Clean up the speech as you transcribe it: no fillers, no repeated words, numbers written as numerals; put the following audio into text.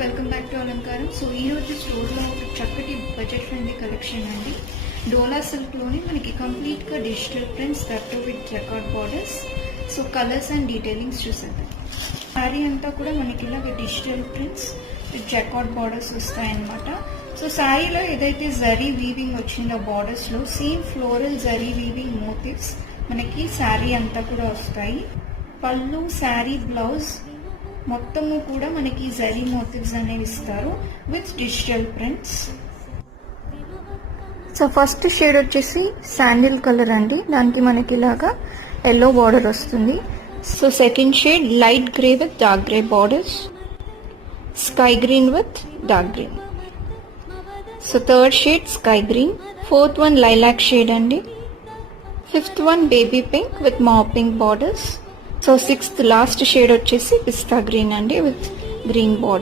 Welcome back to అలంకారం. So ఈరోజు స్టోర్లో ఒక చక్కటి బడ్జెట్ ఫ్రెండ్లీ కలెక్షన్ అండి. డోలా సిల్క్లోని మనకి కంప్లీట్గా digital prints that with jacquard borders. So colours and detailings చూసేద్దాం. శారీ అంతా కూడా మనకి ఇలాగ digital prints with jacquard borders వస్తాయన్నమాట. సో శారీలో ఏదైతే జరీ వీవింగ్ వచ్చిందో బార్డర్స్లో same floral zari weaving motifs మనకి శారీ అంతా కూడా వస్తాయి. పళ్ళు, శారీ, బ్లౌజ్ మొత్తము కూడా మనకి జరీ మోటివ్స్ అనేవి ఇస్తారు with digital prints. So first shade వచ్చేసి శాండిల్ కలర్ అండి, దానికి మనకి ఇలాగా ఎల్లో బార్డర్ వస్తుంది. So second shade light grey with dark grey borders, sky green with dark green. So third shade sky green, fourth one lilac shade అండి, fifth one baby pink with మా pink borders. So sixth last shade వచ్చేసి pista green అండి with green border.